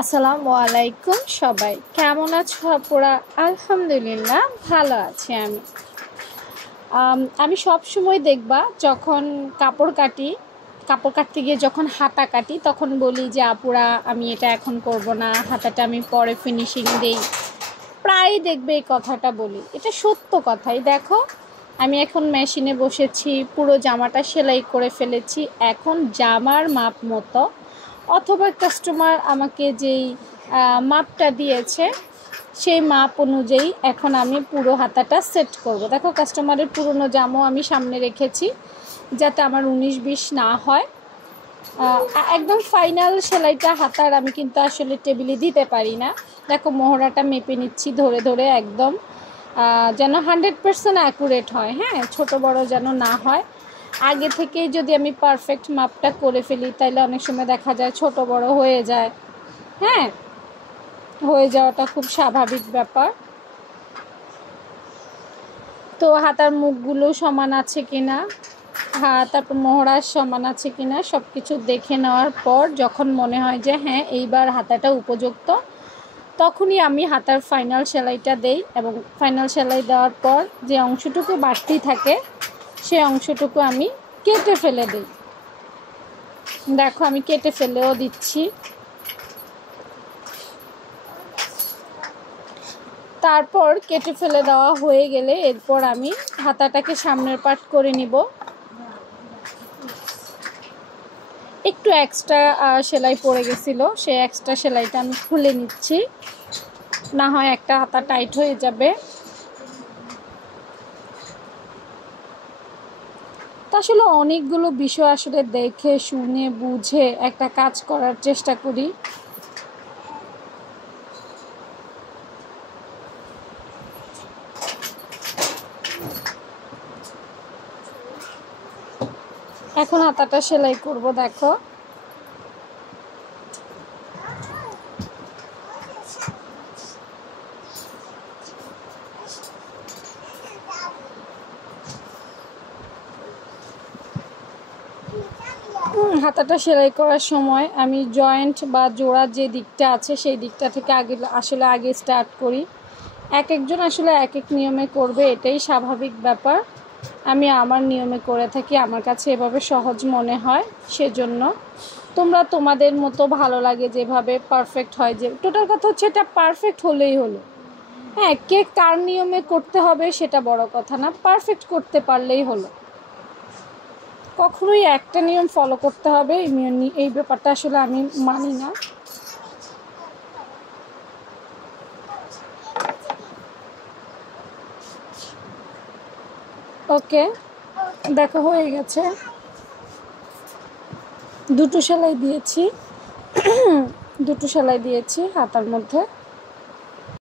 আসসালামু আলাইকুম সবাই, কেমন আছো আপুরা? আলহামদুলিল্লাহ ভালো আছি আমি। আমি সব সময় দেখবা যখন কাপড় কাটতে গিয়ে যখন হাতা কাটি তখন বলি যে আপুরা আমি এটা এখন করব না, হাতাটা আমি পরে ফিনিশিং দেই। প্রায় দেখবে এই কথাটা বলি, এটা সত্য কথাই। দেখো আমি এখন মেশিনে বসেছি, পুরো জামাটা সেলাই করে ফেলেছি। এখন জামার মাপ মতো অথবা কাস্টমার আমাকে যেই মাপটা দিয়েছে সেই মাপ অনুযায়ী এখন আমি পুরো হাতাটা সেট করব। দেখো কাস্টমারের পুরনো জামাও আমি সামনে রেখেছি যাতে আমার 19-20 না হয়। একদম ফাইনাল সেলাইটা হাতার আমি কিন্তু আসলে টেবিলে দিতে পারি না। দেখো মোহরাটা মেপে নিচ্ছি ধরে ধরে, একদম যেন 100% অ্যাকুরেট হয়। হ্যাঁ, ছোট বড় যেন না হয়। আগে থেকেই যদি আমি পারফেক্ট মাপটা করে ফেলি তাহলে অনেক সময় দেখা যায় ছোট বড় হয়ে যায়। হ্যাঁ, হয়ে যাওয়াটা খুব স্বাভাবিক ব্যাপার। তো হাতার মুখগুলো সমান আছে কিনা, তারপর মোহরার সমান আছে কিনা সব কিছু দেখে নেওয়ার পর যখন মনে হয় যে হ্যাঁ এইবার হাতাটা উপযুক্ত, তখনই আমি হাতার ফাইনাল সেলাইটা দেই। এবং ফাইনাল সেলাই দেওয়ার পর যে অংশটুকু বাড়তি থাকে সেই অংশটুকু আমি কেটে ফেলে দিই। দেখো আমি কেটে ফেলেও দিচ্ছি। তারপর কেটে ফেলে দেওয়া হয়ে গেলে এরপর আমি হাতাটাকে সামনের পার্ট করে নিব। একটু এক্সট্রা সেলাই পড়ে গেছিলো, সেই এক্সট্রা সেলাইটা আমি খুলে নিচ্ছি, না হয় একটা হাতা টাইট হয়ে যাবে। তা আসলে অনেকগুলো বিষয় আসলে দেখে শুনে বুঝে একটা কাজ করার চেষ্টা করি। এখন হাতাটা সেলাই করব। দেখো হাতাটা সেলাই করার সময় আমি জয়েন্ট বা জোড়ার যে দিকটা আছে সেই দিকটা থেকে আগে স্টার্ট করি। এক একজন আসলে এক এক নিয়মে করবে, এটাই স্বাভাবিক ব্যাপার। আমি আমার নিয়মে করে থাকি, আমার কাছে এভাবে সহজ মনে হয়। সেজন্য তোমরা তোমাদের মতো ভালো লাগে যেভাবে পারফেক্ট হয়, যে টোটাল কথা হচ্ছে এটা পারফেক্ট হলেই হলো। হ্যাঁ, কে কার নিয়মে করতে হবে সেটা বড় কথা না, পারফেক্ট করতে পারলেই হলো। কখনোই একটা নিয়ম ফলো করতে হবে এই ব্যাপারটা আসলে আমি মানি না। ওকে, দেখো হয়ে গেছে। দুটো সেলাই দিয়েছি হাতার মধ্যে।